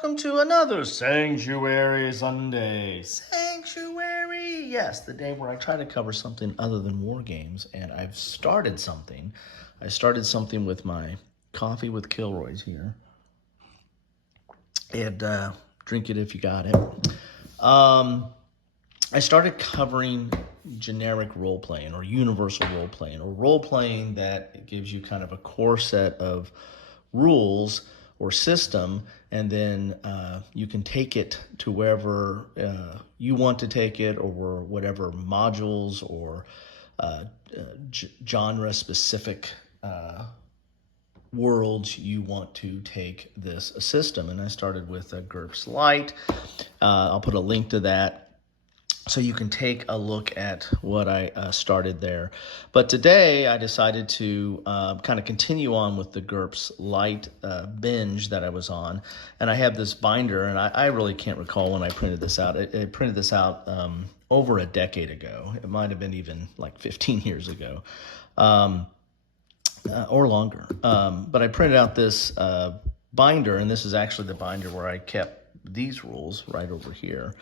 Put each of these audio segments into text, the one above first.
welcome to another Sanctuary Sunday. Sanctuary, yes, the day where I try to cover something other than war games, and I've started something. I started something with my coffee with Kilroy's here, and drink it if you got it. I started covering generic role-playing or universal role-playing, or role-playing that gives you kind of a core set of rules or system, and then you can take it to wherever you want to take it, or whatever modules or genre-specific worlds you want to take this system. And I started with GURPS Lite. I'll put a link to that so you can take a look at what I started there. But today I decided to kind of continue on with the GURPS Lite binge that I was on. And I have this binder, and I really can't recall when I printed this out. I printed this out over a decade ago. It might have been even like 15 years ago. Or longer. But I printed out this binder, and this is actually the binder where I kept these rules right over here.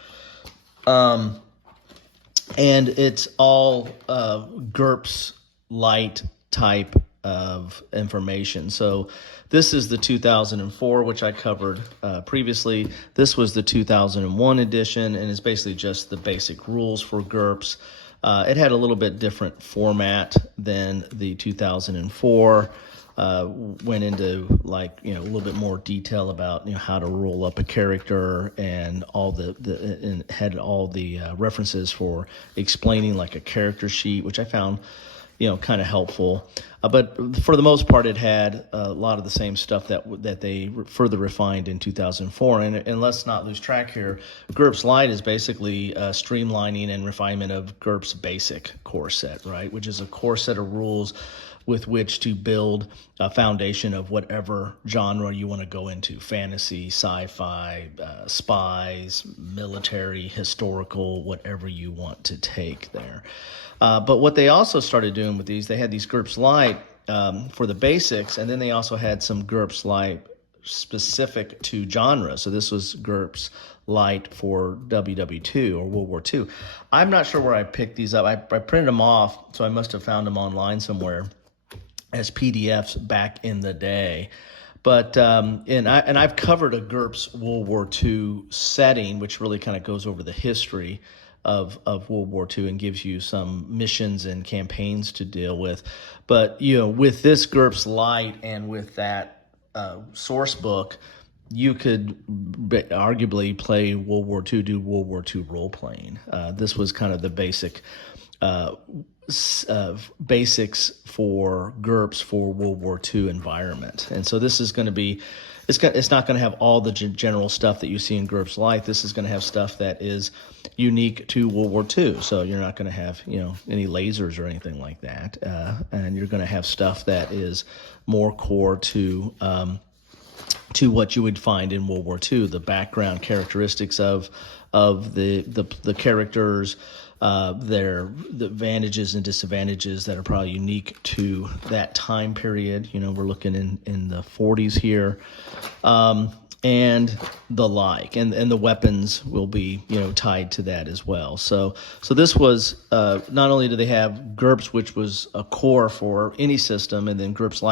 And it's all GURPS Lite type of information. So this is the 2004, which I covered previously. This was the 2001 edition, and it's basically just the basic rules for GURPS. It had a little bit different format than the 2004. Went into a little bit more detail about how to roll up a character, and all and had all the references for explaining like a character sheet, which I found kind of helpful. But for the most part, it had a lot of the same stuff that they further refined in 2004. And let's not lose track here. GURPS Lite is basically streamlining and refinement of GURPS Basic core set, right? Which is a core set of rules with which to build a foundation of whatever genre you want to go into: fantasy, sci-fi, spies, military, historical, whatever you want to take there. But what they also started doing with these, they had these GURPS Lite for the basics, and then they also had some GURPS Lite specific to genre. So this was GURPS Lite for WWII or World War II. I'm not sure where I picked these up. I printed them off, so I must have found them online somewhere as PDFs back in the day. But and I've covered a GURPS World War II setting, which really kind of goes over the history of World War II and gives you some missions and campaigns to deal with. But with this GURPS Lite and with that source book, you could arguably play World War II, do World War II role playing. This was kind of the basics for GURPS for World War II environment. And so this is going to be, it's not going to have all the general stuff that you see in GURPS Lite. This is going to have stuff that is unique to World War II. So you're not going to have any lasers or anything like that, and you're going to have stuff that is more core to what you would find in World War II. The background characteristics of the characters, the advantages and disadvantages that are probably unique to that time period. We're looking in the 40s here, and the like, and the weapons will be tied to that as well. So this was not only do they have GURPS, which was a core for any system, and then GURPS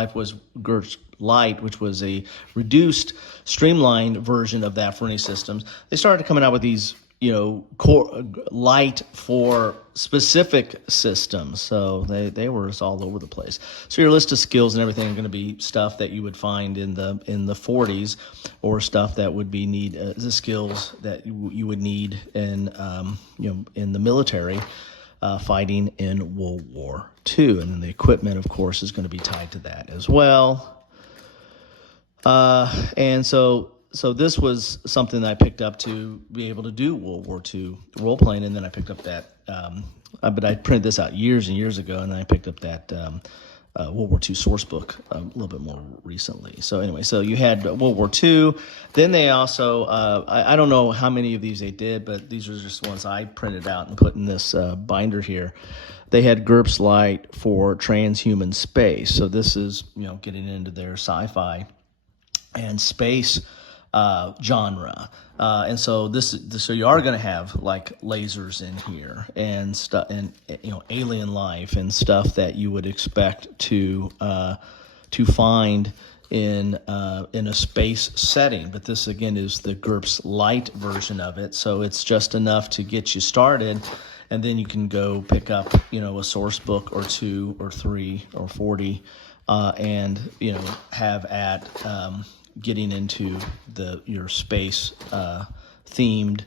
Lite, which was a reduced, streamlined version of that for any systems. They started coming out with these core light for specific systems. So they were all over the place. So your list of skills and everything are going to be stuff that you would find in the 40s, or stuff that would be the skills that you would need in in the military fighting in World War II. And then the equipment, of course, is going to be tied to that as well. And so this was something that I picked up to be able to do World War II role playing, and then I picked up that. But I printed this out years and years ago, and I picked up that World War II source book a little bit more recently. So anyway, so you had World War II. Then they also, I don't know how many of these they did, but these are just ones I printed out and put in this binder here. They had GURPS Lite for Transhuman space. So this is getting into their sci-fi and space genre. And so so you are going to have like lasers in here and stuff, and alien life and stuff that you would expect to find in a space setting. But this again is the GURPS Lite version of it, so it's just enough to get you started, and then you can go pick up a source book or 2 or 3 or 40, and have at getting into your space themed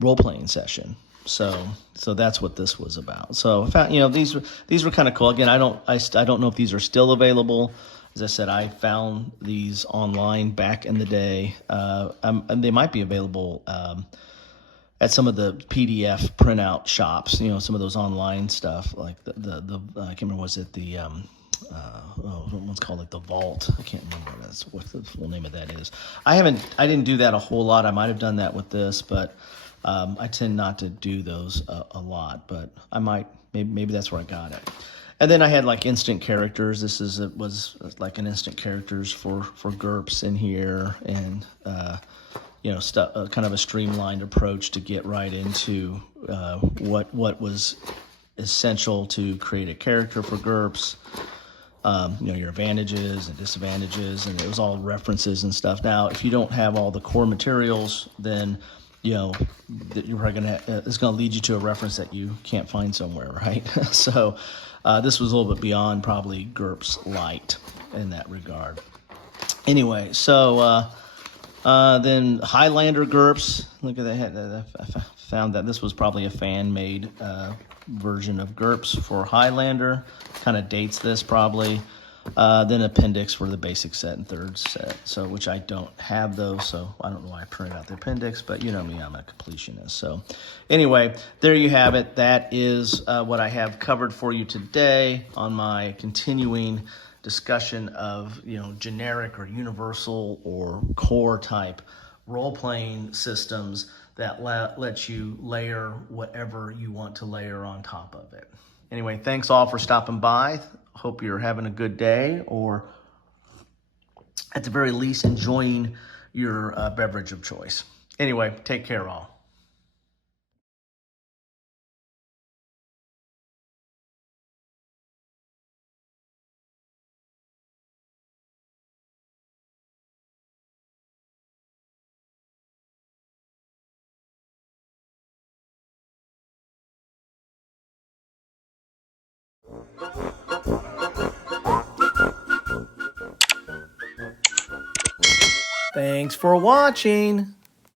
role-playing session. So that's what this was about. So I found these were kind of cool. Again, I don't know if these are still available. As I said, I found these online back in the day. And they might be available at some of the PDF printout shops. Some of those online stuff, like the I can't remember, was it the one's called like the Vault. I can't remember what the full name of that is. I didn't do that a whole lot. I might have done that with this, but I tend not to do those a lot. But I might, maybe that's where I got it. And then I had like instant characters. This was like an instant characters for GURPS in here, and stuff, kind of a streamlined approach to get right into what was essential to create a character for GURPS. Your advantages and disadvantages, and it was all references and stuff. Now, if you don't have all the core materials, then you're probably it's gonna lead you to a reference that you can't find somewhere, right? So this was a little bit beyond probably GURPS Lite in that regard. Anyway, so then Highlander GURPS. Look at that. I found that this was probably a fan-made version of GURPS for Highlander. Kind of dates this probably. Then appendix for the basic set and third set. So, which I don't have those, so I don't know why I printed out the appendix, but you know me, I'm a completionist. So anyway, there you have it. That is what I have covered for you today on my continuing discussion of generic or universal or core type role-playing systems that let you layer whatever you want to layer on top of it. Anyway, thanks all for stopping by. Hope you're having a good day, or at the very least enjoying your beverage of choice. Anyway, take care all. Thanks for watching.